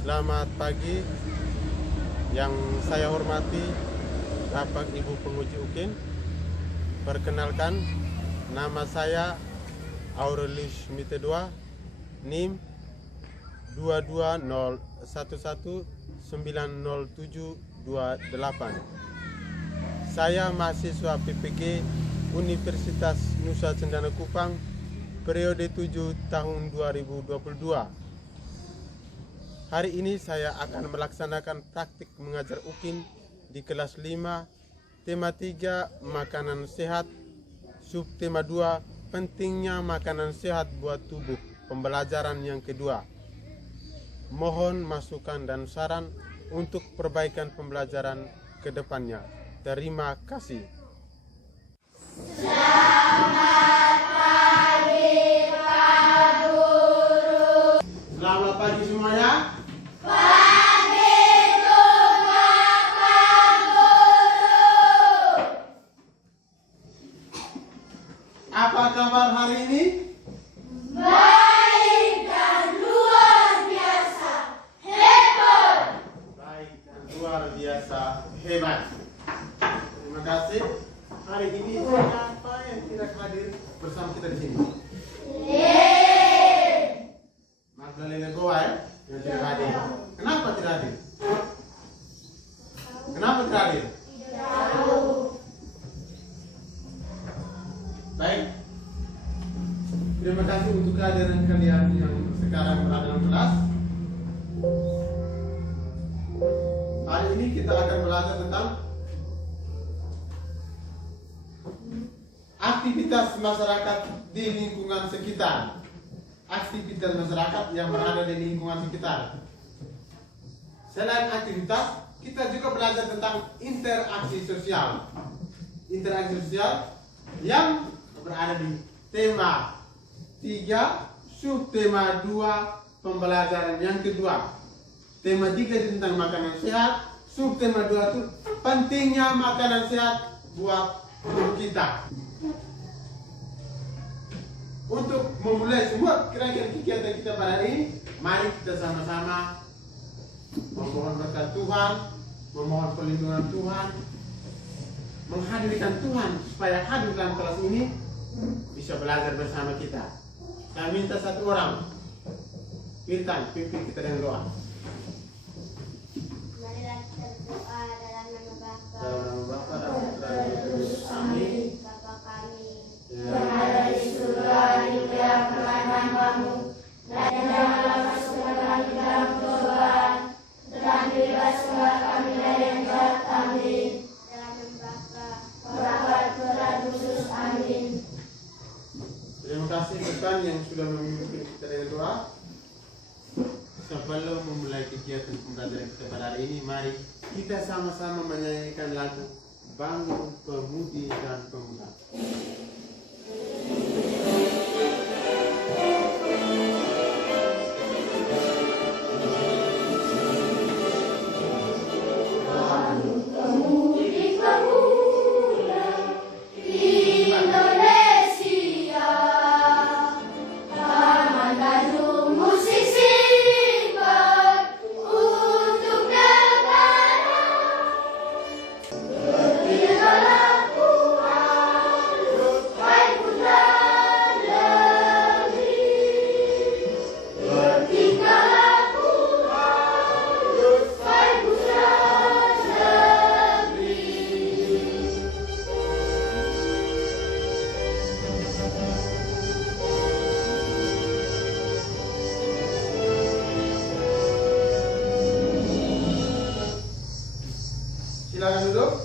Selamat pagi yang saya hormati Bapak Ibu penguji UKIN. Perkenalkan, nama saya Aurelius Mitedua, NIM 22011900728. Saya mahasiswa PPG Universitas Nusa Cendana Kupang periode 7 tahun 2022. Hari ini saya akan melaksanakan praktik mengajar UKIN di kelas 5, tema 3 makanan sehat, subtema 2 pentingnya makanan sehat buat tubuh, pembelajaran yang kedua. Mohon masukan dan saran untuk perbaikan pembelajaran ke depannya. Terima kasih. Selamat pagi Pak Guru. Selamat pagi semuanya. Apa kabar hari ini? Baik dan luar biasa hebat. Baik dan luar biasa hebat. Terima kasih. Hari ini siapa yang tidak hadir bersama kita di sini? Magdalena Goa yang tidak hadir. Kenapa tidak hadir? Kenapa tidak hadir? Baik. Terima kasih untuk kehadiran kalian yang sekarang berada dalam kelas. Hari ini kita akan belajar tentang aktivitas masyarakat di lingkungan sekitar. Aktivitas masyarakat yang berada di lingkungan sekitar. Selain aktivitas, kita juga belajar tentang interaksi sosial. Interaksi sosial yang berada di tema 3, subtema 2, pembelajaran yang kedua. Tema 3 tentang makanan sehat, subtema 2 itu pentingnya makanan sehat buat tubuh kita. Untuk memulai semua kegiatan kita pada hari ini, mari kita sama-sama memohon berkat Tuhan, memohon perlindungan Tuhan, menghadirkan Tuhan supaya hadir dalam kelas ini bisa belajar bersama kita. Saya minta satu orang, Firtan, pimpin kita dengan doa. Marilah kita berdoa dalam nama Bapa. Dalam nama Bapa dan Putra dan Roh Kudus. Amin. Bapa kami Ya. yang ada di surga, dimuliakanlah namamu, dan janganlah masuk kami dalam cobaan, tetapi bebaskanlah kami dari yang jahat. Amin. Dalam nama Bapa, Putra dan Roh Kudus. Amin. Terima kasih Firtan yang sudah memimpin kita dengan doa. Sebelum memulai kegiatan pembelajaran kita pada hari ini, mari kita sama-sama menyanyikan lagu Bangun Pemudi dan Pemuda. Silakan duduk.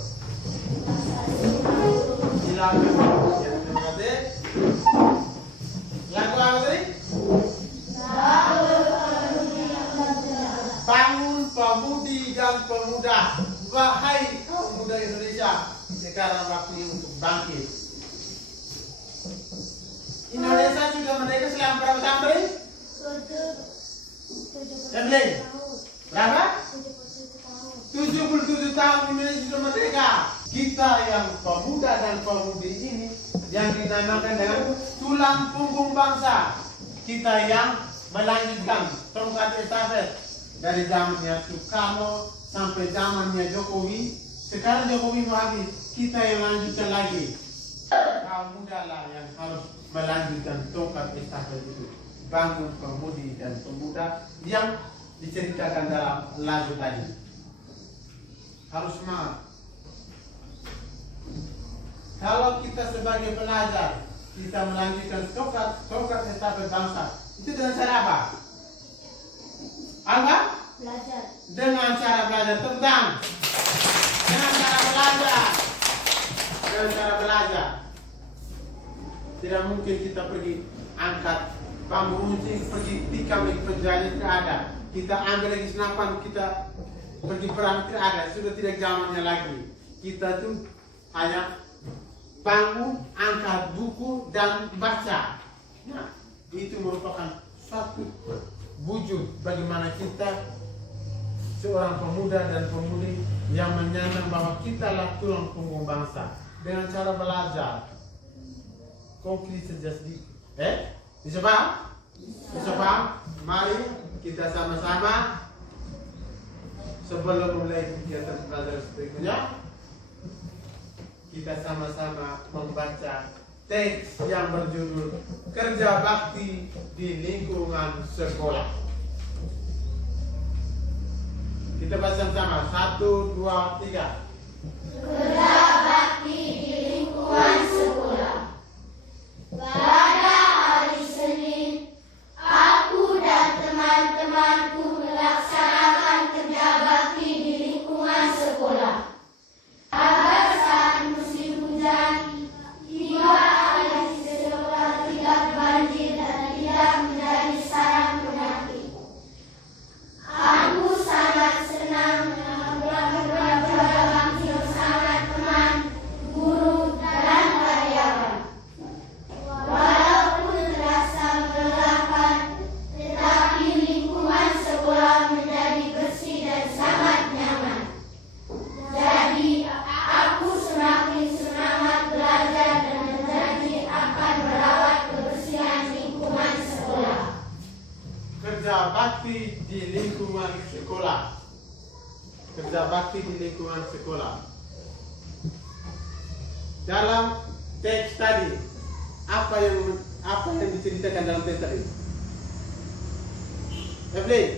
Silakan duduk. Ya, terima kasih. Lagu apa tadi? Bangun pemudi dan pemuda. Wahai kaum muda Indonesia, sekarang waktunya untuk bangkit. Indonesia sudah merdeka selama berapa tahun tadi? 7 berapa? 77 tahun Indonesia sudah merdeka. Kita yang pemuda dan pemudi ini yang dinamakan dengan tulang punggung bangsa. Kita yang melanjutkan tongkat estafet dari zamannya Soekarno sampai zamannya Jokowi. Sekarang Jokowi mau habis, kita yang lanjutkan lagi. Kaum muda lah yang harus melanjutkan tongkat estafet itu. Bangun pemudi dan pemuda yang diceritakan dalam lagu tadi. Harus semangat. Kalau kita sebagai pelajar, kita melanjutkan tongkat estafet bangsa, itu dengan cara apa? Apa? Belajar. Dengan cara belajar tentang. Dengan cara belajar. Dengan cara belajar. Tidak mungkin kita pergi angkat bambu runcing, pergi tikam lagi penjajah ke ada. Kita ambil lagi senapan, kita pergi perang ke ada. Sudah tidak zamannya lagi. Kita tuh hanya bangun, angkat buku dan baca. Nah, itu merupakan suatu wujud bagaimana kita seorang pemuda dan pemudi yang menyandang bahwa kita lah tulang punggung bangsa dengan cara belajar konkret saja sedikit. Bisa paham? Bisa paham? Mari kita sama-sama sebelum mulai kegiatan belajar berikutnya, kita sama-sama membaca teks yang berjudul Kerja Bakti di Lingkungan Sekolah. Kita baca sama, 1, 2, 3. Kerja bakti di lingkungan sekolah. Pada hari Senin, aku dan teman-temanku melaksanakan kerja bakti di lingkungan sekolah. Agar saat musim hujan, tiba air di sekolah tidak banjir dan tidak menjadi sarang penyakit. Aku sangat senang berkerja bakti bersama teman, guru, dan karyawan. Walaupun terasa melelahkan, tetapi lingkungan sekolah menjadi bersih dan sangat nyaman. Jadi, aku semakin semangat belajar dan berjanji akan merawat kebersihan lingkungan sekolah. Kerja bakti di lingkungan sekolah. Kerja bakti di lingkungan sekolah. Dalam teks tadi, apa yang diceritakan dalam teks tadi? Evelyn,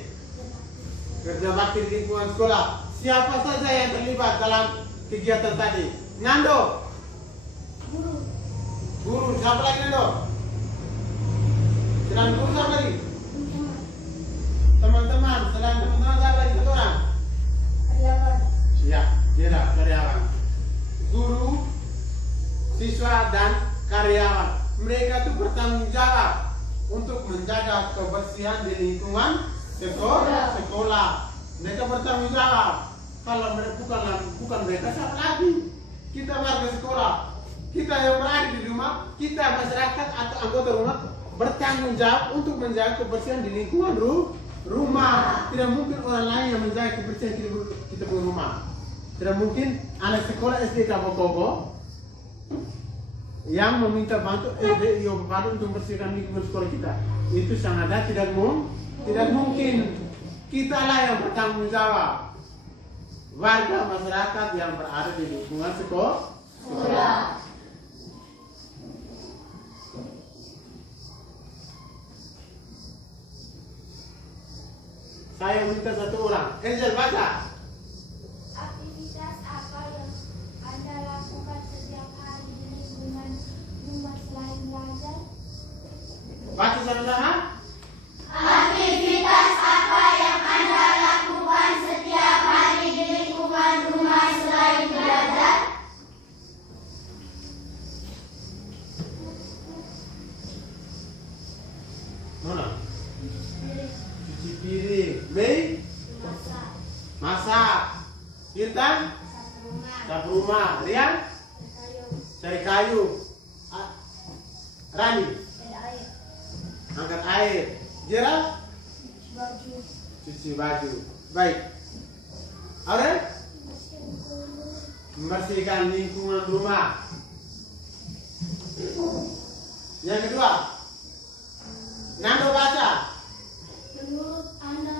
kerja bakti di lingkungan sekolah. Siapa saja yang terlibat dalam kegiatan tadi? Nando. Guru. Siapa lagi Nando? Selain guru siapa lagi? Teman-teman. Selain teman-teman siapa lagi? Satu orang. Karyawan. Ya, dia dah karyawan. Guru, siswa dan karyawan. Mereka itu bertanggung jawab untuk menjaga kebersihan di lingkungan sekolah. Mereka bertanggung jawab. Kalau mereka bukan mereka, siapa lagi? Kita warga sekolah, kita yang berada di rumah, kita masyarakat atau anggota rumah bertanggung jawab untuk menjaga kebersihan di lingkungan rumah. Tidak mungkin orang lain yang menjaga kebersihan kita punya rumah. Tidak mungkin anak sekolah SD Kabokobo yang meminta bantu SD Yogyakarta untuk membersihkan lingkungan sekolah kita. Itu sangat tidak mungkin. Kita lah yang bertanggung jawab. Warga masyarakat yang berada di lingkungan sekolah. Saya minta satu orang. Angel baca. Aktivitas apa yang Anda lakukan setiap hari di lingkungan rumah selain belajar? Baca sama-sama. Aktivitas apa yang Anda lakukan setiap hari di lingkungan rumah selain belajar? Mana? Cuci piring. Mei? Masak. Intan? Sapu rumah. Rian? Cari kayu. Rani? Angkat air. Jera? Cuci baju. Baik. Aure? Membersihkan lingkungan rumah. Yang kedua, Nando baca. Menurut Anda,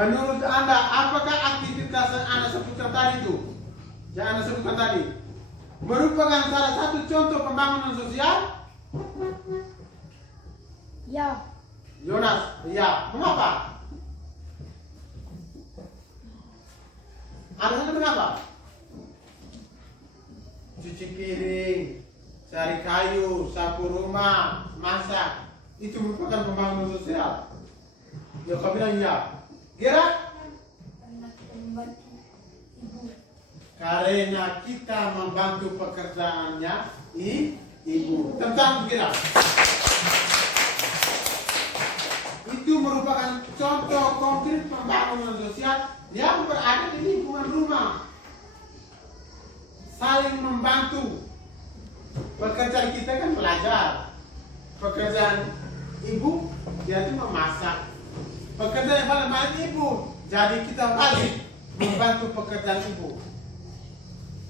Menurut Anda, apakah aktivitas yang Anda sebutkan tadi itu? Yang Anda sebutkan tadi merupakan salah satu contoh pembangunan sosial? Ya. Yonas, ya. Mengapa? Alasannya mengapa? Cuci piring, cari kayu, sapu rumah, masak, itu merupakan pembangunan sosial. Ya, kau bilang iya. Kira? Karena kita membantu pekerjaannya ibu. Tentang kira. Itu merupakan contoh konkret pembangunan sosial yang berada di lingkungan rumah. Saling membantu. Pekerjaan kita kan belajar. Pekerjaan ibu yaitu memasak. Pekerjaan yang paling banyak ibu. Jadi kita wajib membantu pekerjaan ibu.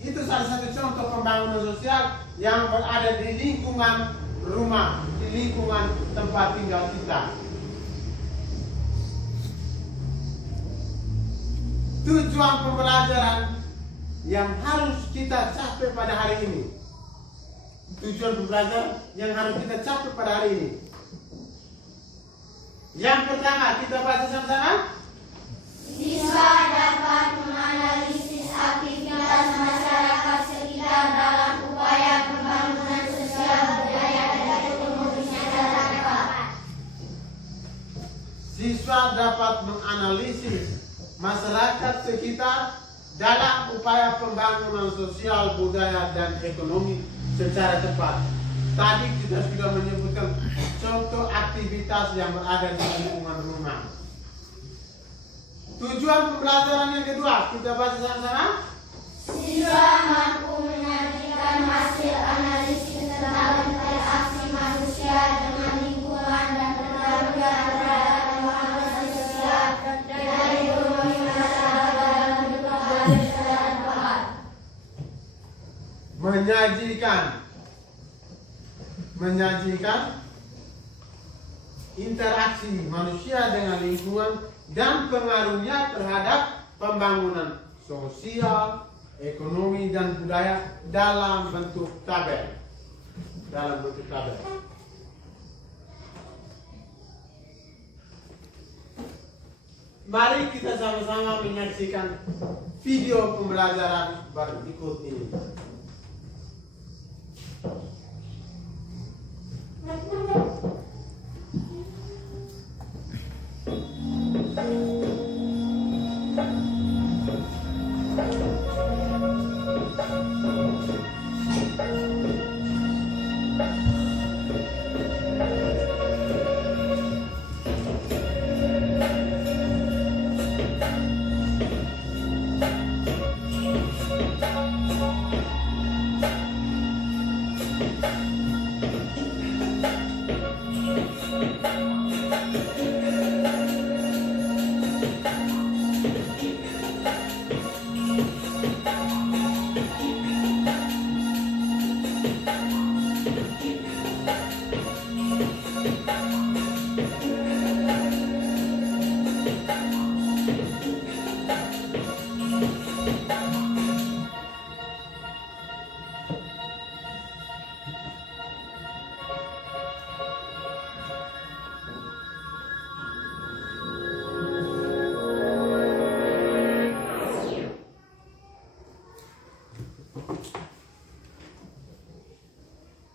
Itu salah satu contoh pembangunan sosial yang berada di lingkungan rumah, di lingkungan tempat tinggal kita. Tujuan pembelajaran yang harus kita capai pada hari ini. Tujuan pembelajaran yang harus kita capai pada hari ini. Yang pertama, kita baca sama-sama. Siswa dapat menganalisis aktivitas masyarakat sekitar dalam upaya pembangunan sosial budaya dan ekonomi masyarakat. Siswa dapat menganalisis masyarakat sekitar dalam upaya pembangunan sosial, budaya, dan ekonomi secara cepat. Tadi kita sudah menyebutkan contoh aktivitas yang berada di lingkungan rumah. Tujuan pembelajaran yang kedua, kita baca sama-sama. Siswa mampu menyajikan hasil analisis tentang interaksi manusia dengan lingkungan dan pengaruhnya terhadap pembangunan sosial dan ekonomi masyarakat dalam bentuk baris dan bahan. Menyajikan interaksi manusia dengan lingkungan dan pengaruhnya terhadap pembangunan sosial, ekonomi, dan budaya dalam bentuk tabel. Mari kita sama-sama menyaksikan video pembelajaran berikut ini.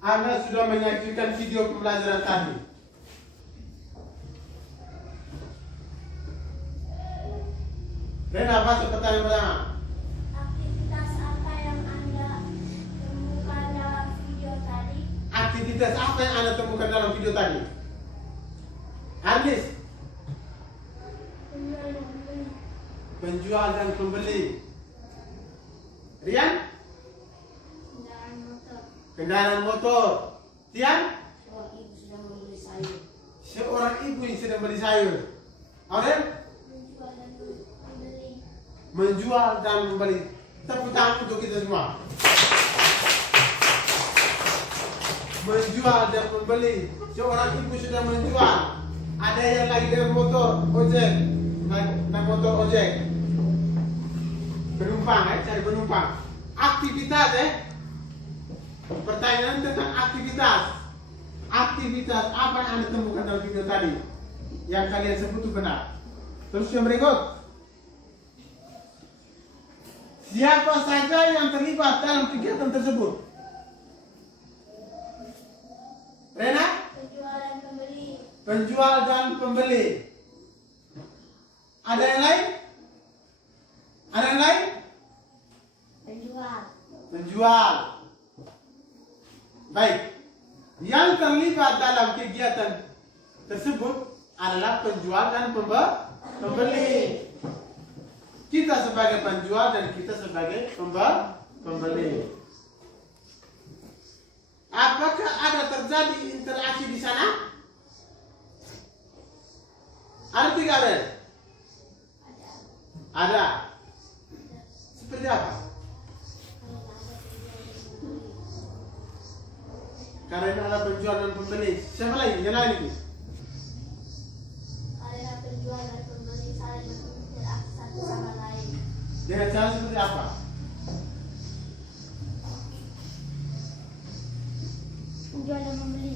Anda sudah menyaksikan video pembelajaran tadi. Rena, masuk pertanyaan pertama. Aktivitas apa yang Anda temukan dalam video tadi? Aktivitas apa yang Anda temukan dalam video tadi? Arlis, penjual dan pembeli. Rian, kendaraan motor. Tian, seorang ibu yang sedang beli sayur. Aurel, menjual dan membeli. Tepuk tangan untuk kita semua. Menjual dan membeli. Seorang ibu sudah menjual. Ada yang lagi dengan motor ojek naik motor ojek. Penumpang, cari penumpang. Aktivitas, pertanyaan tentang aktivitas. Aktivitas apa yang Anda temukan dalam video tadi? Yang kalian sebut itu benar. Terus yang berikut. Siapa saja yang terlibat dalam kegiatan tersebut? Rena? Penjual dan pembeli. Penjual dan pembeli. Ada yang lain? Ada yang lain? Penjual. Penjual. Baik. Yang terlibat dalam kegiatan tersebut adalah penjual dan pembeli. Kita sebagai penjual dan kita sebagai pembeli. Apakah ada terjadi interaksi di sana? Ada tidak ada? Ada. Seperti apa? Karena ada penjual dan pembeli. Siapa lagi? Yang lain itu? Karena penjual dan pembeli saling berinteraksi satu sama lain. Dengan cara seperti apa? Penjual dan pembeli.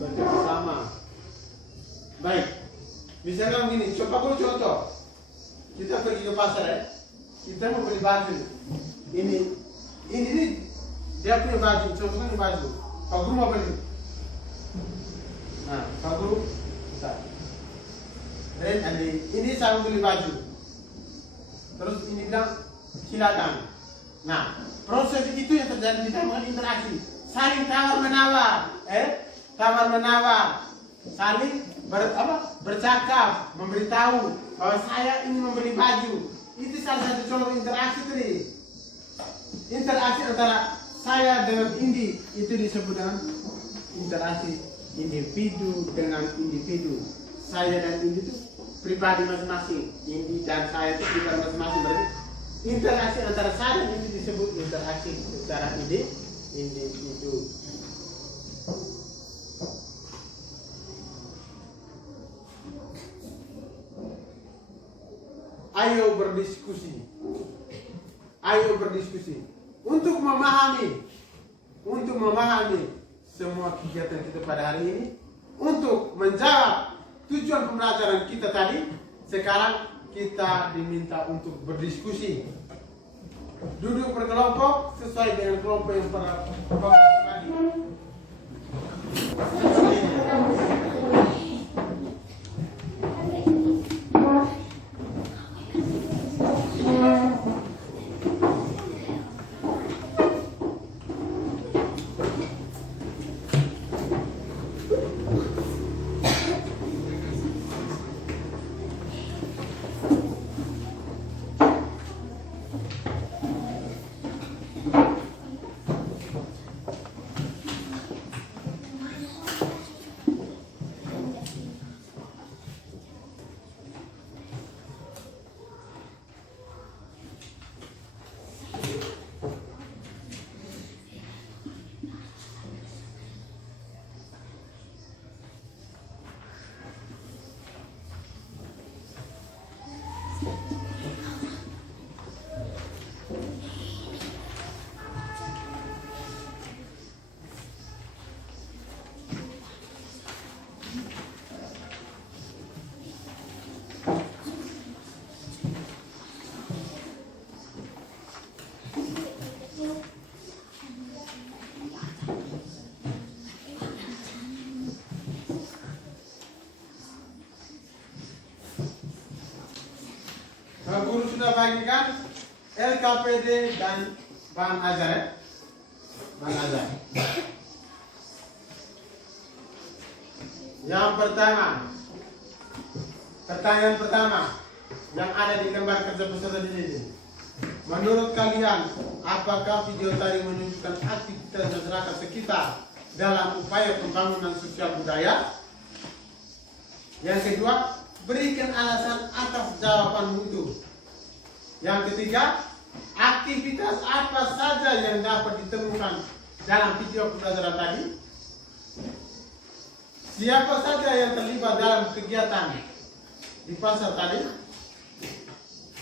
Bersama. Baik. Misalnya begini, coba aku contoh. Kita pergi ke pasar, kita mau beli baju. Ini dia punya baju, contohnya baju. Pak Guru mau beli. Nah, Pak Guru, ini saya mau beli baju. Terus ini bilang silakan. Nah, proses itu yang terjadi di dalam interaksi, saling tawar menawar, tawar menawar, saling bercakap, memberitahu bahwa saya ingin membeli baju. Itu salah satu contoh interaksi tadi. Interaksi antara saya dengan Indi itu disebut dengan interaksi individu dengan individu. Saya dan Indi itu pribadi masing-masing. Indi dan saya itu pribadi masing-masing. Berarti interaksi antara saya dan Indi disebut interaksi secara individu. Ayo berdiskusi. Ayo berdiskusi untuk memahami semua kegiatan kita pada hari ini, untuk menjawab tujuan pembelajaran kita tadi. Sekarang kita diminta untuk berdiskusi, duduk berkelompok sesuai dengan kelompok yang pernah tadi. Guru sudah bagikan LKPD dan bahan ajar, bahan ajar. Yang pertama, pertanyaan pertama yang ada di gambar kerja peserta di sini. Menurut kalian, apakah video tadi menunjukkan aktivitas masyarakat sekitar dalam upaya pembangunan sosial budaya? Yang kedua, berikan alasan atas jawabanmu itu. Yang ketiga, aktivitas apa saja yang dapat ditemukan dalam video pembelajaran tadi? Siapa saja yang terlibat dalam kegiatan di pasar tadi?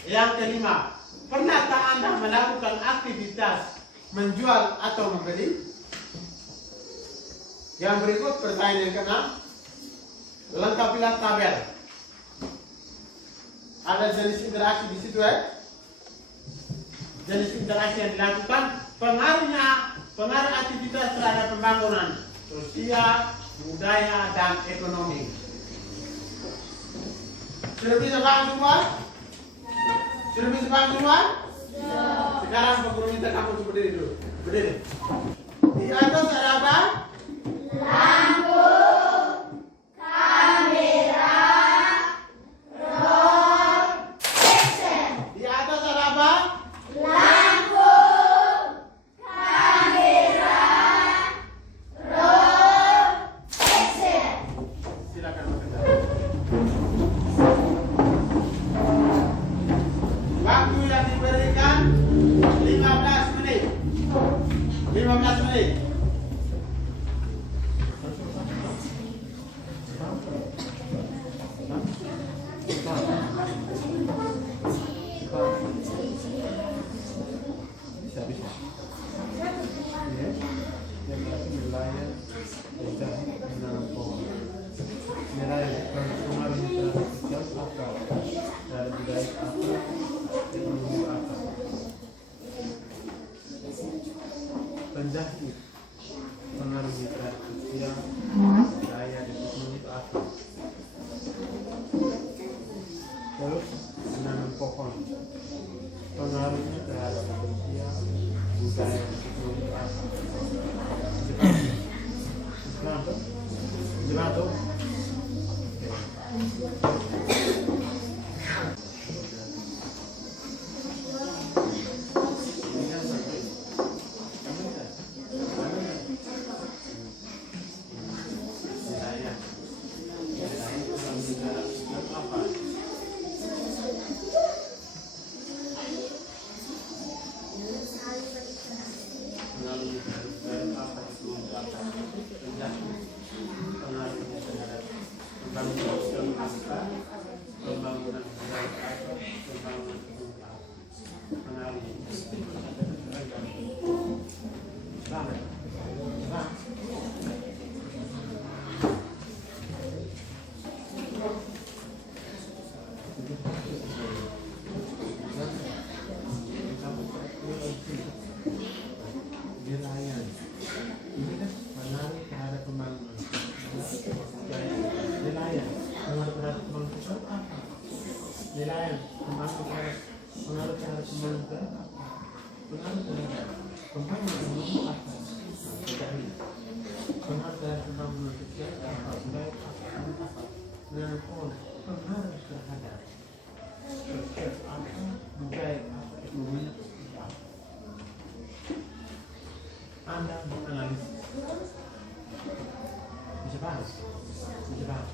Yang kelima, pernahkah Anda melakukan aktivitas menjual atau membeli? Yang berikut pertanyaan yang keenam, lengkapilah tabel. Ada jenis interaksi di situ ya. Jenis interaksi yang dilakukan, pengaruh aktivitas terhadap pembangunan sosial, budaya, dan ekonomi. Sudah bisa paham semua? Sudah bisa paham semua? Sekarang Pak Guru minta kamu untuk berdiri dulu. Berdiri. Di atas ada apa? Lampu, kamera, roll, action. Di atas ada apa? Lampu, kamera, roll, action. Silakan bekerja. Waktu yang diberikan 15 menit. 15 menit. Penjahit pengaruh terhadap sosial, budaya, dan ekonomi itu apa? Terus menanam pohon pengaruhnya terhadap sosial, budaya, dan ekonomi itu apa? Jelas tuh? Nelayan. Ini kan pengaruh terhadap pembangunan. Nelayan. Pengaruh terhadap pembangunan itu apa? Nelayan. Pengaruh terhadap pembangunan itu apa? Pengaruh terhadap pembangunan itu apa? Pengaruh terhadap pembangunan sosial apa? Budaya apa? Nah, pengaruh terhadap sosial apa? Budaya apa? Ekonomi apa? Anda menganalisis. Bisa paham? Bisa paham?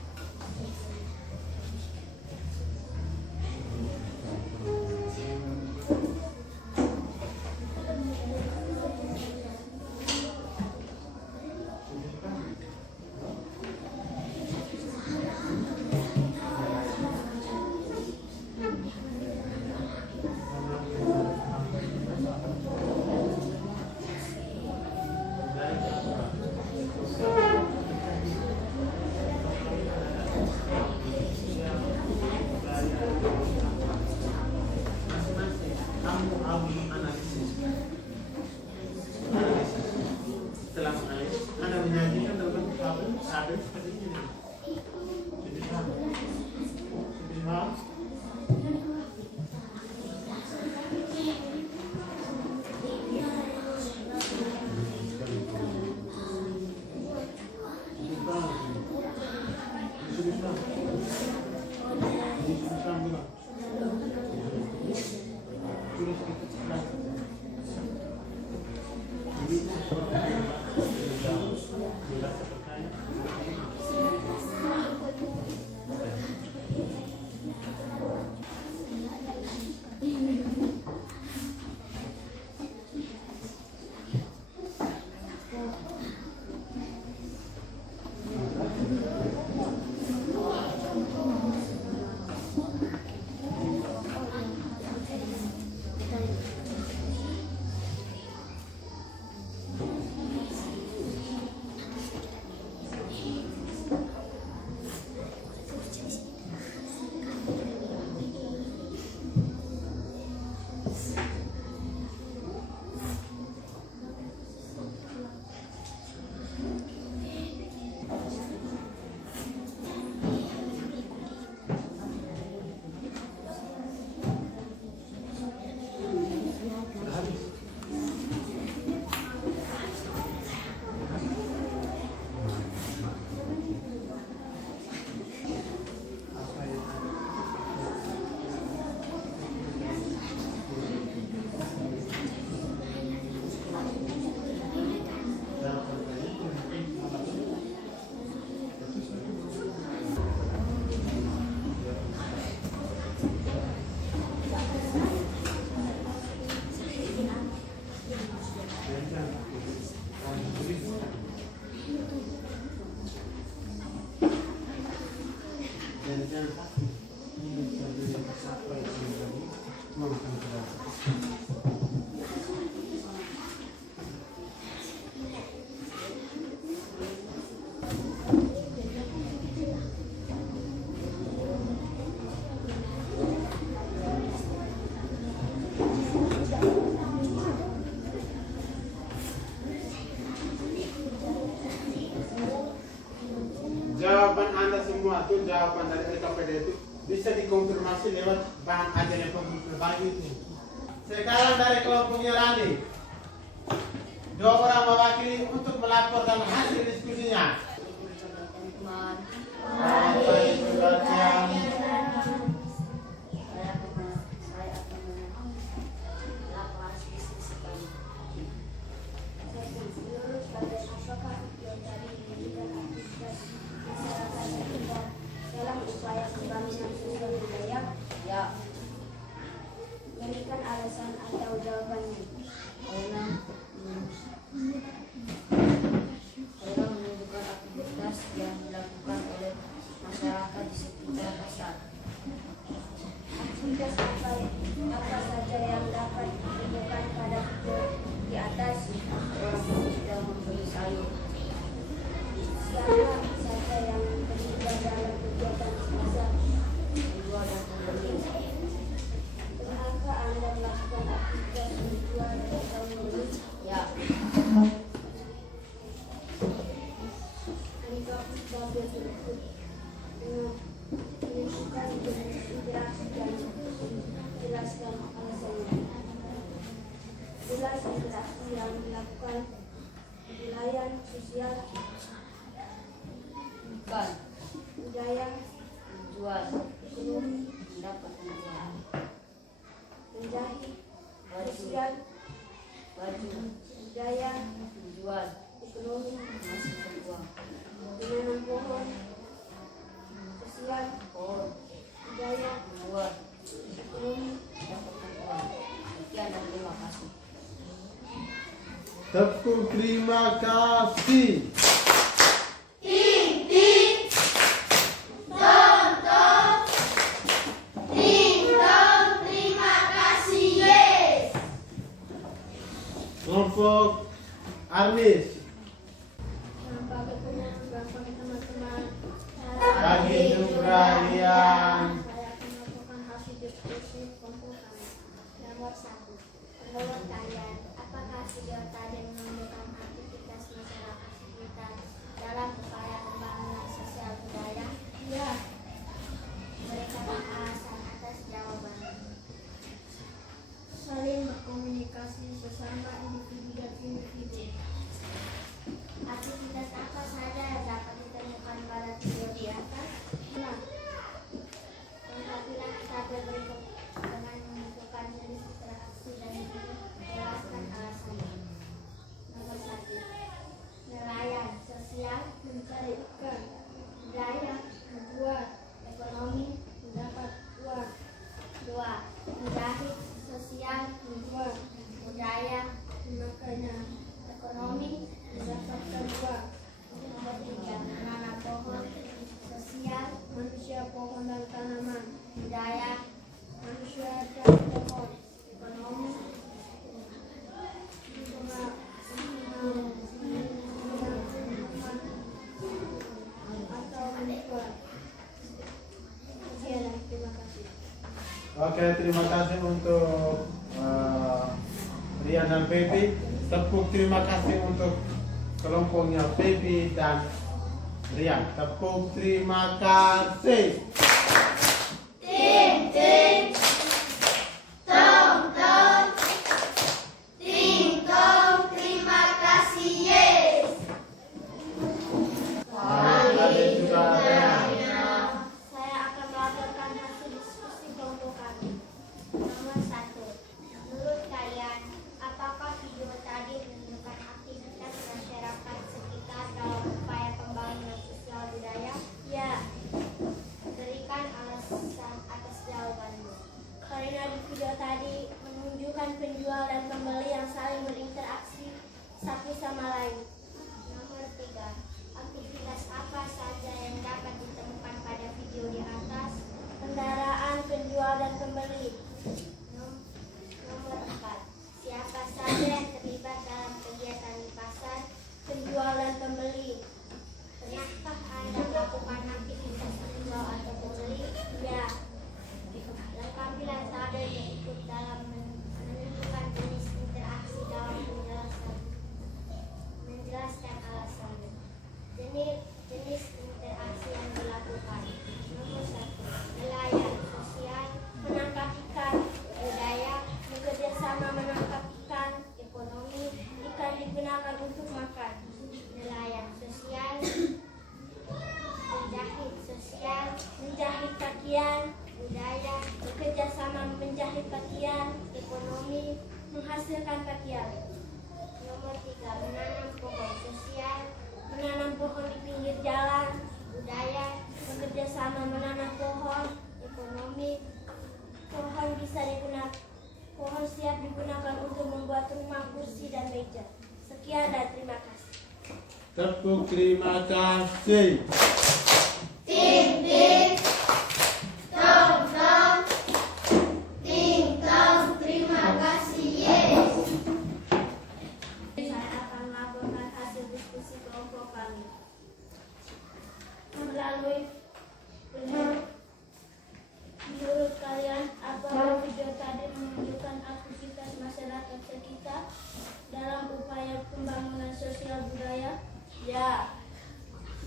Jadi jangan takut. Ini bisa apa yang terjadi. Mau makan keras. Jawaban Anda semua tuh, jawaban dari LKPD itu bisa dikonfirmasi lewat bahan ajar yang berbagi itu. Sekarang dari kelompoknya Rani, 2 orang mewakili untuk melaporkan hasil diskusinya. Apa itu latihan? Dalam upaya pembangunan sosial budaya, ya. Berikan alasan atau jawabannya. Dalam menunjukkan aktivitas yang dilakukan oleh masyarakat di sekitar pasar. Aktivitas apa saja yang dapat ditemukan pada video di atas? Orang sudah membeli sayur. Siapa saja yang terlibat dalam kegiatan pasar? Menjual dan membeli. Kenapa Anda melakukan aktivitas menjual atau membeli? Ya. Menjawab tabel berikut dengan menunjukkan interaksi dan jelaskan alasannya. Jelas interaksi yang dilakukan wilayah sosial. Bukan. Budaya. Menjual. Ekonomi. Mendapat penjualan. Menjahit. Sosial. Baju. Budaya. Menjual. Ekonomi. Menghasilkan uang. Menanam pohon. Sosial. Pohon. Budaya. Menjual. Ekonomi. Mendapatkan uang. Sekian dan terima kasih. Tepuk terima kasih. Kelompok Arnis, Selamat pagi teman-teman. pagi juga Rian. Saya akan melakukan hasil diskusi kelompok kami. Nomor 1. Menurut kalian, apakah video tadi menunjukkan aktivitas masyarakat sekitar dalam upaya pembangunan sosial budaya? Ya. Berikanlah alasan atas jawabannya. Saling berkomunikasi sesama individu dan individu. Aktivitas apa saja yang dapat ditemukan pada video di atas? Nah, lengkapilah tabel berikut dengan menentukan jenis interaksi dan menjelaskan alasannya. Nomor 1. Nelayan sosial mencari ikan. Budaya menjual. Ekonomi mendapat uang. 2. Menjahit sosial menjual. Budaya memakainya. Ekonomi mendapatkan uang. Nomor 3. Menanam pohon. Sosial manusia, pohon dan tanaman. Budaya manusia dan pohon. Ekonomi atau menjual. Sekian dan terima kasih. Oke, terima kasih untuk Rian dan Pepi. Tepuk terima kasih untuk kelompoknya Pepi dan Rian. Tepuk terima kasih. Terima kasih juga. Saya akan melaporkan hasil diskusi kelompok kami. Nomor 1. Menurut kalian, apakah video tadi menunjukkan aktivitas masyarakat sekitar dalam upaya pembangunan sosial budaya? Ya. Berikan alasan atas jawabannya. sosial, menjahit pakaian, budaya, bekerja sama menjahit pakaian, ekonomi, menghasilkan pakaian. Nomor 3, menanam pohon sosial, menanam pohon di pinggir jalan, budaya, bekerja sama menanam pohon, ekonomi, pohon siap digunakan untuk membuat rumah, kursi, dan meja. Sekian dan terima kasih. Tepuk terima kasih. Ting ting, tong tong, ting tong, terima kasih yes. Saya akan melaporkan hasil diskusi kelompok kami. Melalui menurut kalian, apakah video tadi menunjukkan aktivitas masyarakat sekitar dalam upaya pembangunan sosial budaya? Ya.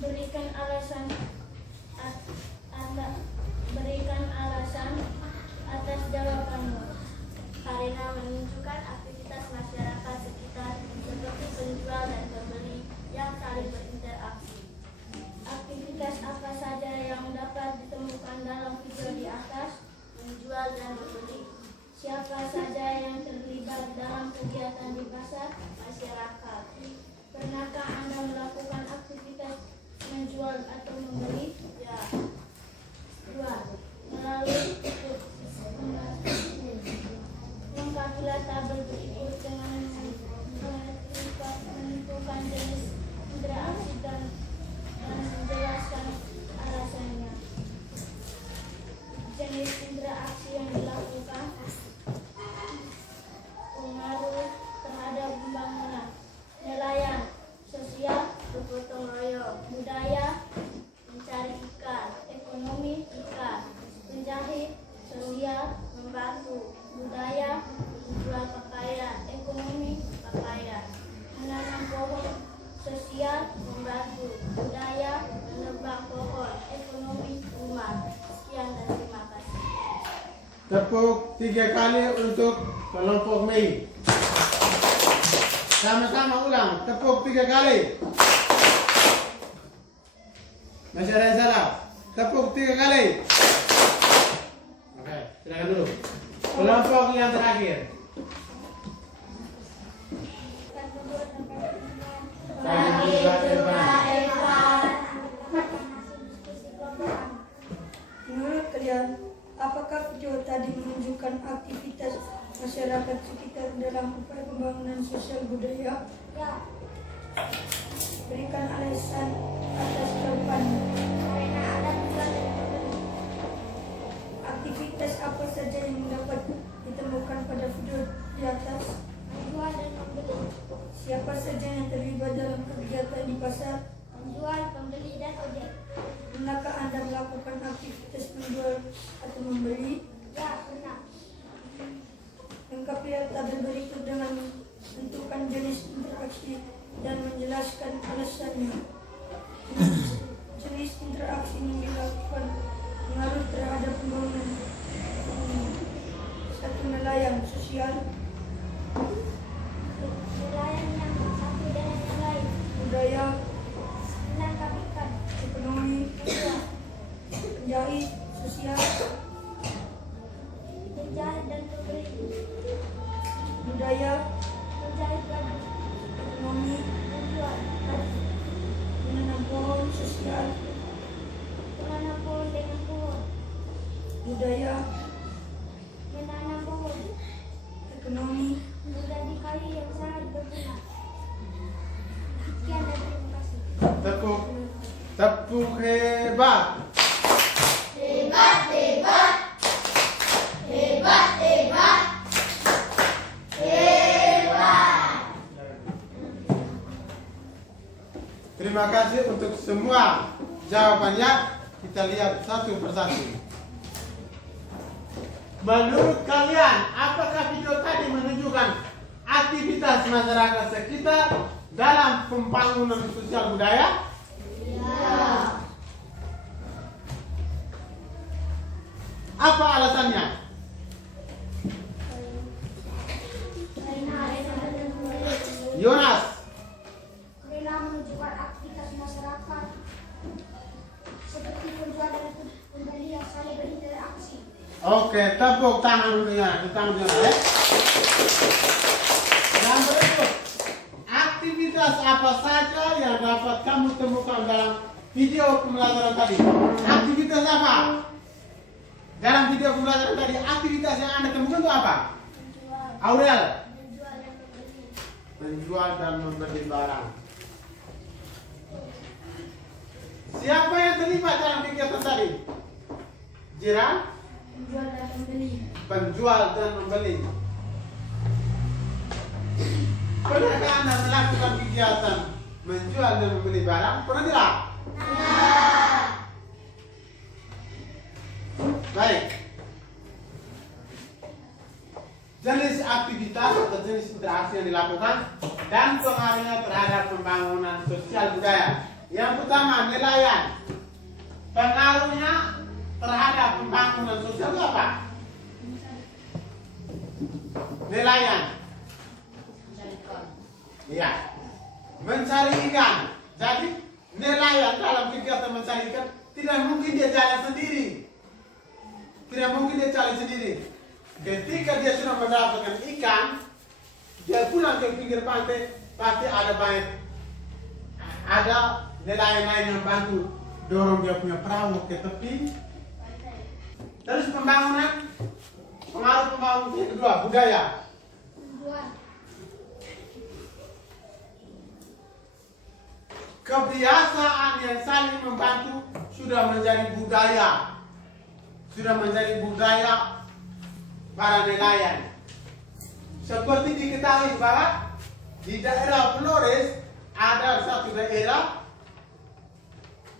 Berikan alasan atas jawabanmu. Karena menunjukkan aktivitas masyarakat sekitar seperti penjual dan pembeli yang saling berinteraksi. Aktivitas apa saja yang dapat ditemukan dalam video di atas? Menjual dan membeli. Siapa saja yang terlibat dalam kegiatan di pasar? Masyarakat. Pernahkah Anda melakukan aktivitas menjual atau membeli? Ya. 2. Melalui lengkapilah tabel berikut dengan menentukan jenis interaksi dan menjelaskan alasannya. Jenis interaksi yang dilakukan, pengaruh terhadap pembangunan, nelayan, sosial, bergotong royong, budaya, mencari ikan, ekonomi, ikan, penjahit, sosial, membantu, budaya, menjual pakaian, ekonomi, pakaian, menanam pohon, sosial, membantu, budaya, menebang pohon, ekonomi, rumah. Sekian dan terima kasih. Tepuk 3 kali untuk kelompok Mei. Sama-sama ulang, tepuk 3 kali. Masih ada yang salah? Tepuk 3 kali. Oke, silakan dulu. Kelompok yang terakhir. Menurut kalian, apakah video tadi menunjukkan aktivitas masyarakat sekitar dalam upaya pembangunan sosial budaya? Ya, Berikan alasan atas jawabannya. karena ada tujuan dan pembeli. Aktivitas apa saja yang dapat ditemukan pada video di atas? Menjual dan membeli. Siapa saja yang terlibat dalam kegiatan di pasar? Menjual, pembeli, dan objek. Pernahkah Anda melakukan aktivitas menjual atau membeli? Ya, pernah. Lengkapilah tabel berikut dengan menentukan jenis interaksi dan menjelaskan alasannya. Jenis interaksi yang dilakukan pengaruh terhadap pembangunan. 1. Nelayan sosial, Nelayan yang satu dengan yang lain. budaya, Menangkap ikan. ekonomi, Menjual. penjahit, sosial, Menjahit dan pembeli. budaya, Menjahit baju. ekonomi, Menjual baju. menanam pohon, sosial, Menanam pohon dengan pohon. budaya, Menanam pohon. ekonomi. Mudah dikali yang sangat berguna. Sekian dan terima kasih. Tepuk hebat. Hebat, hebat, hebat, hebat, hebat. Terima kasih untuk semua jawabannya. Kita lihat satu persatu. Menurut kalian, apakah video tadi menunjukkan aktivitas masyarakat sekitar dalam pembangunan sosial budaya? Ya. Apa alasannya? Karena ada dan pembeli. Yonas. Karena menunjukkan aktivitas masyarakat seperti penjual dan Oke, tepuk tangan dulu ya, tangan dulu ya. Yang berikut, aktivitas apa saja yang dapat kamu temukan dalam video pembelajaran tadi? Aktivitas apa? Dalam video pembelajaran tadi, aktivitas yang Anda temukan itu apa? Menjual. Aurel, Menjual dan membeli. menjual dan membeli barang. Siapa yang terlibat dalam kegiatan tadi? Jiran? Menjual dan membeli. Penjual dan membeli. Pernahkah Anda melakukan kegiatan menjual dan membeli barang? Pernah tidak? Baik. Jenis aktivitas atau jenis interaksi yang dilakukan dan pengaruhnya terhadap pembangunan sosial budaya. Yang pertama, nilaian. Pengaruhnya terhadap pembangunan sosial itu apa? Nilaian. Iya. Mencari ikan. Jadi nelayan dalam kegiatan mencari ikan tidak mungkin dia jalan sendiri. Tidak mungkin dia jalan sendiri. Ketika dia sudah mendapatkan ikan, dia pulang ke pinggir pantai, pasti ada banyak, ada nelayan lain yang bantu dorong dia punya perahu ke tepi. Terus pembangunan, pengaruh pembangunan yang kedua, budaya. Menjual. Kebiasaan yang saling membantu sudah menjadi budaya. Sudah menjadi budaya para nelayan. Seperti diketahui bahwa di daerah Flores ada satu daerah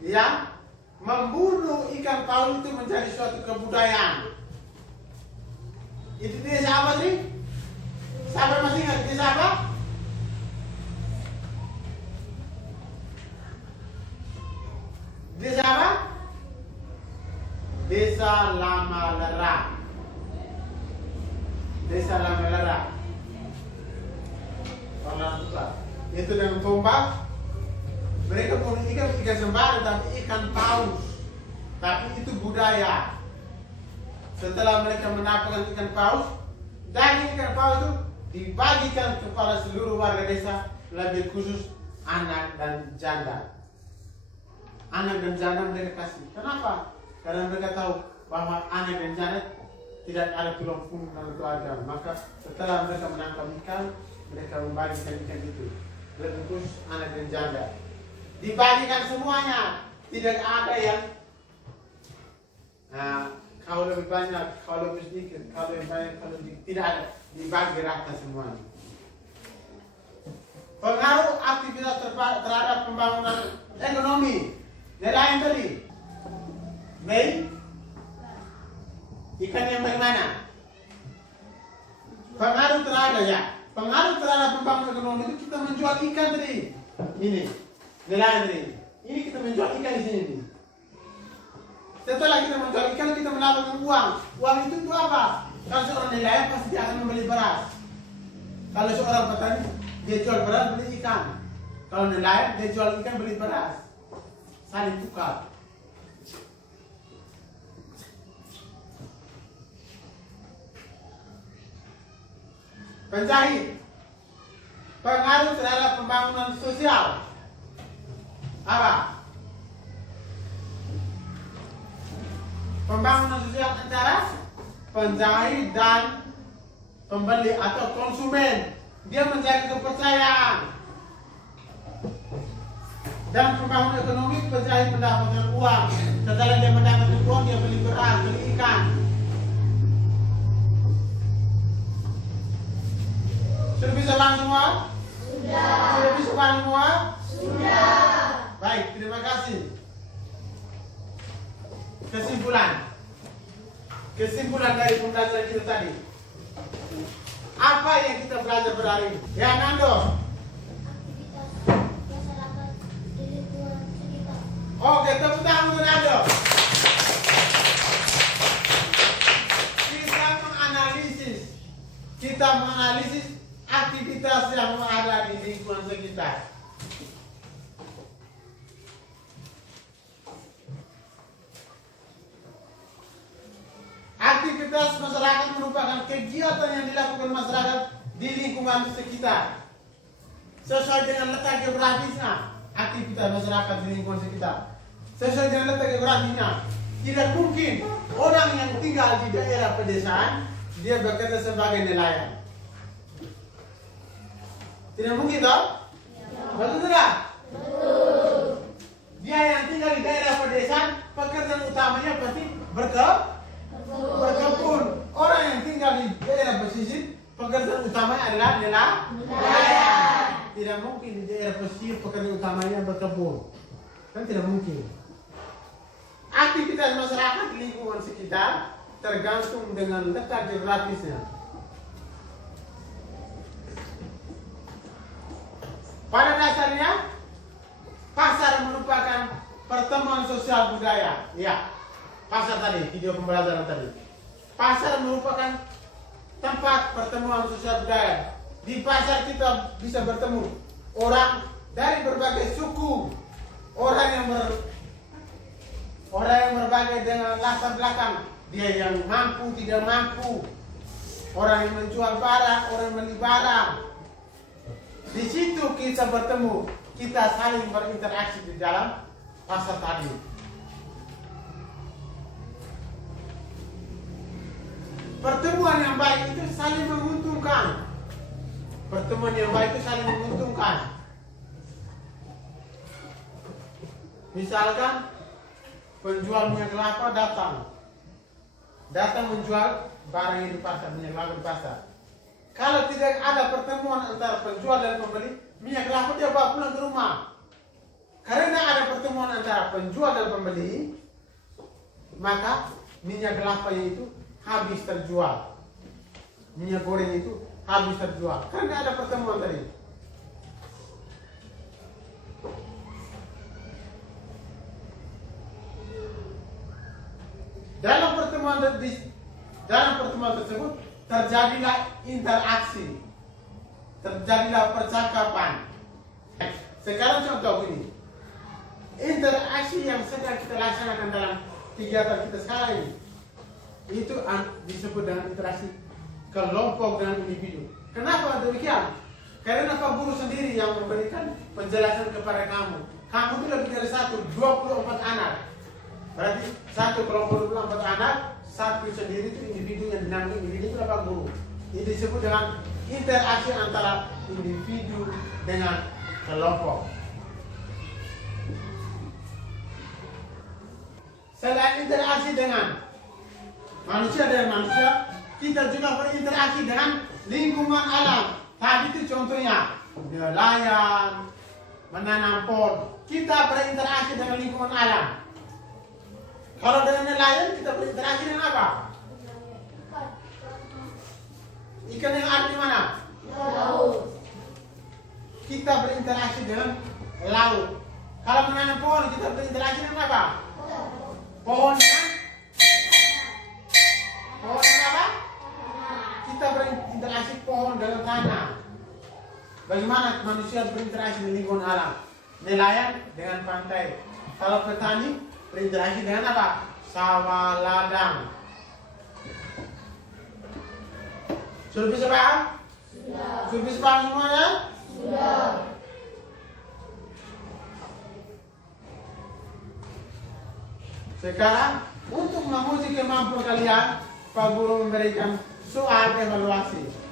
yang membunuh ikan paus itu menjadi suatu kebudayaan. Itu desa apa sih? Siapa masih ingat desa apa? Desa apa? Desa Lama Lera. Desa Lama Lera. Orang tua. Itu dengan tombak. Mereka punya ikan sembarang tapi ikan paus. Tapi itu budaya. Setelah mereka mendapatkan ikan paus, daging ikan paus itu dibagikan kepada seluruh warga desa, lebih khusus anak dan janda. Anak dan janda mereka kasih. Kenapa? Karena mereka tahu bahwa anak dan janda tidak ada tulang punggung dalam keluarga. Maka setelah mereka menangkap ikan, mereka membagikan ikan itu. Lebih khusus anak dan janda. Dibagikan semuanya. Tidak ada yang kalau lebih banyak, kalau lebih sedikit, kalau lebih banyak, kalau sedikit. Tidak ada. Dibagi rata semuanya. Pengaruh aktivitas terhadap pembangunan ekonomi. Nelayan tadi. Mei. Ikan yang bagaimana? Pengaruh terhadap ya. Pengaruh terhadap pembangunan ekonomi itu kita menjual ikan tadi. Ini. Nelayan tadi. Ini kita menjual ikan di sini. Setelah kita menjual ikan, kita mendapatkan uang. Uang itu apa? Kalau seorang nelayan pasti dia akan membeli beras. Kalau seorang petani, dia jual beras beli ikan. Kalau nelayan, dia jual ikan beli beras. Saling tukar. Penjahit. Pengaruh terhadap pembangunan sosial. Apa? Pembangunan sosial antara penjahit dan pembeli atau konsumen. Dia menjaga kepercayaan. Dan pembangunan ekonomi, penjahit mendapatkan uang. Setelah dia mendapatkan uang, dia beli beras, beli ikan. Sudah bisa paham semua? Sudah. Sudah bisa paham semua? Sudah. Baik, terima kasih. Kesimpulan dari pembelajaran kita tadi. Apa yang kita belajar hari ini? Ya, Nando. Aktivitas masyarakat di lingkungan sekitar. Oke, tepuk tangan untuk Nando. Kita menganalisis aktivitas yang ada di lingkungan sekitar. Aktivitas Aktivitas masyarakat merupakan kegiatan yang dilakukan masyarakat di lingkungan sekitar. Sesuai dengan letak geografisnya, aktivitas masyarakat di lingkungan sekitar. Sesuai dengan letak geografisnya, tidak mungkin orang yang tinggal di daerah pedesaan dia bekerja sebagai nelayan. Tidak mungkin toh? Betul tidak? Dia yang tinggal di daerah pedesaan, pekerjaan utamanya pasti berkebun. Orang yang tinggal di daerah pesisir, pekerjaan utamanya adalah nelayan. Tidak mungkin di daerah pesisir pekerjaan utamanya berkebun. Kan tidak mungkin. Aktivitas masyarakat di lingkungan sekitar tergantung dengan letak geografisnya. Pada dasarnya, pasar merupakan pertemuan sosial budaya. Ya, pasar tadi, video pembelajaran tadi. Pasar merupakan tempat pertemuan sosial budaya. Di pasar kita bisa bertemu orang dari berbagai suku, orang yang berbagai dengan latar belakang, dia yang mampu, tidak mampu, orang yang menjual barang, orang yang beli barang. Di situ kita bertemu, kita saling berinteraksi di dalam pasar tadi. Pertemuan yang baik itu saling menguntungkan. Pertemuan yang baik itu saling menguntungkan. Misalkan penjual minyak kelapa datang menjual barang yang di pasar, minyak kelapa di pasar. Kalau tidak ada pertemuan antara penjual dan pembeli, minyak kelapa dia bawa pulang ke rumah. Karena ada pertemuan antara penjual dan pembeli, maka minyak kelapanya itu habis terjual. Minyak goreng itu habis terjual. Karena ada pertemuan tadi. Dalam pertemuan tersebut terjadilah interaksi, terjadilah percakapan. Sekarang contoh ini, interaksi yang sedang kita laksanakan dalam kegiatan kita sekarang ini, itu disebut dengan interaksi kelompok dengan individu. Kenapa demikian? Karena Pak Guru sendiri yang memberikan penjelasan kepada kamu. Kamu itu lebih dari 24 anak. Berarti satu kelompok 24 anak, satu sendiri itu individu yang dinamakan individu itu Pak Guru. Ini disebut dengan interaksi antara individu dengan kelompok. Selain interaksi dengan manusia, kita juga berinteraksi dengan lingkungan alam. Tadi itu contohnya nelayan, menanam pohon. Kita berinteraksi dengan lingkungan alam. Kalau dengan nelayan kita berinteraksi dengan apa? Ikan yang ada di mana? Laut. Kita berinteraksi dengan laut. Kalau menanam pohon kita berinteraksi dengan apa? Pohon dengan apa? Kita berinteraksi pohon dengan tanah. Bagaimana manusia berinteraksi dengan lingkungan alam? Nelayan dengan pantai. Kalau petani berinteraksi dengan apa? Sawah, ladang. Sudah bisa paham? Sudah. Sudah bisa paham semuanya? Sudah. Sekarang untuk menguji kemampuan kalian, Pak Guru memberikan soal evaluasi.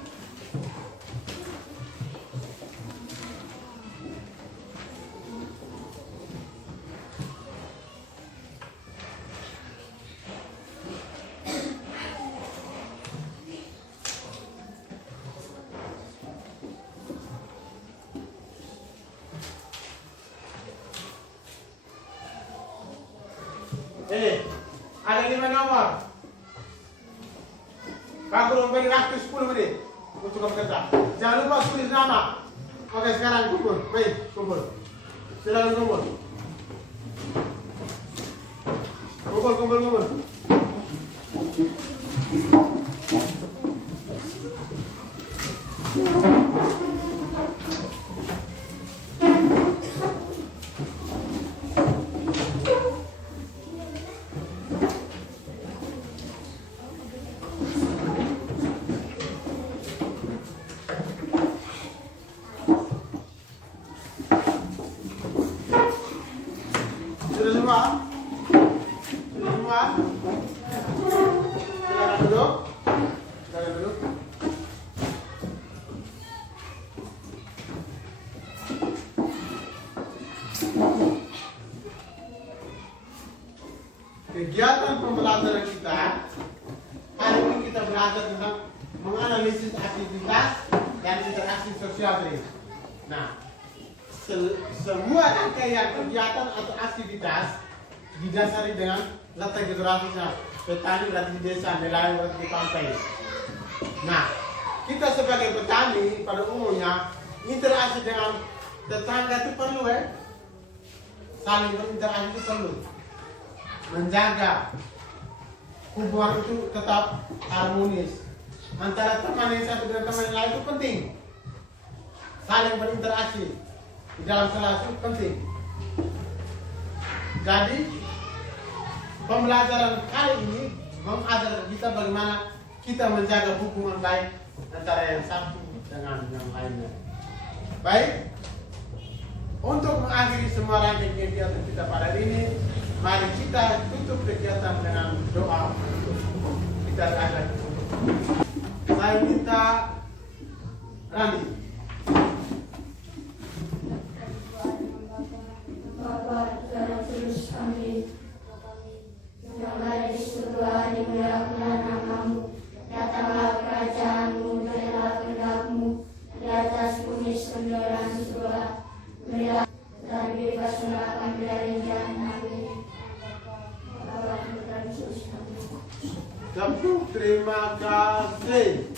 Ada 5 nomor. Pak Guru memberi waktu 10 menit untuk bekerja. Jangan lupa tulis nama. Oke, sekarang kumpul. Baik, kumpul. Silakan kumpul. Kumpul. kegiatan pembelajaran kita hari ini kita belajar tentang menganalisis aktivitas dan interaksi sosial ini. Nah, semua rangkaian kegiatan atau aktivitas didasari dengan letak geografisnya. Petani berarti di desa, nelayan berarti di pantai. Nah, kita sebagai petani pada umumnya interaksi dengan tetangga itu perlu saling berinteraksi itu perlu. Menjaga hubungan itu tetap harmonis antara teman yang satu dengan teman yang lain itu penting. Saling berinteraksi di dalam kelas itu penting. Jadi pembelajaran kali ini mengajar kita bagaimana kita menjaga hubungan baik antara yang satu dengan yang lainnya. Baik, untuk mengakhiri semua rangkaian kegiatan kita pada hari ini, mari kita tutup kegiatan dengan doa. Kita akan tutup. Saya minta Rani. Bapa dalam terus kami yang ada di surga, dimuliakanlah namamu, datanglah kerajaanmu, jadilah kehendakmu di atas bumi seperti dalam surga. Berilah dan bebaskanlah kami dari jahat. Amin. Bapa dalam terus kami. Terima kasih.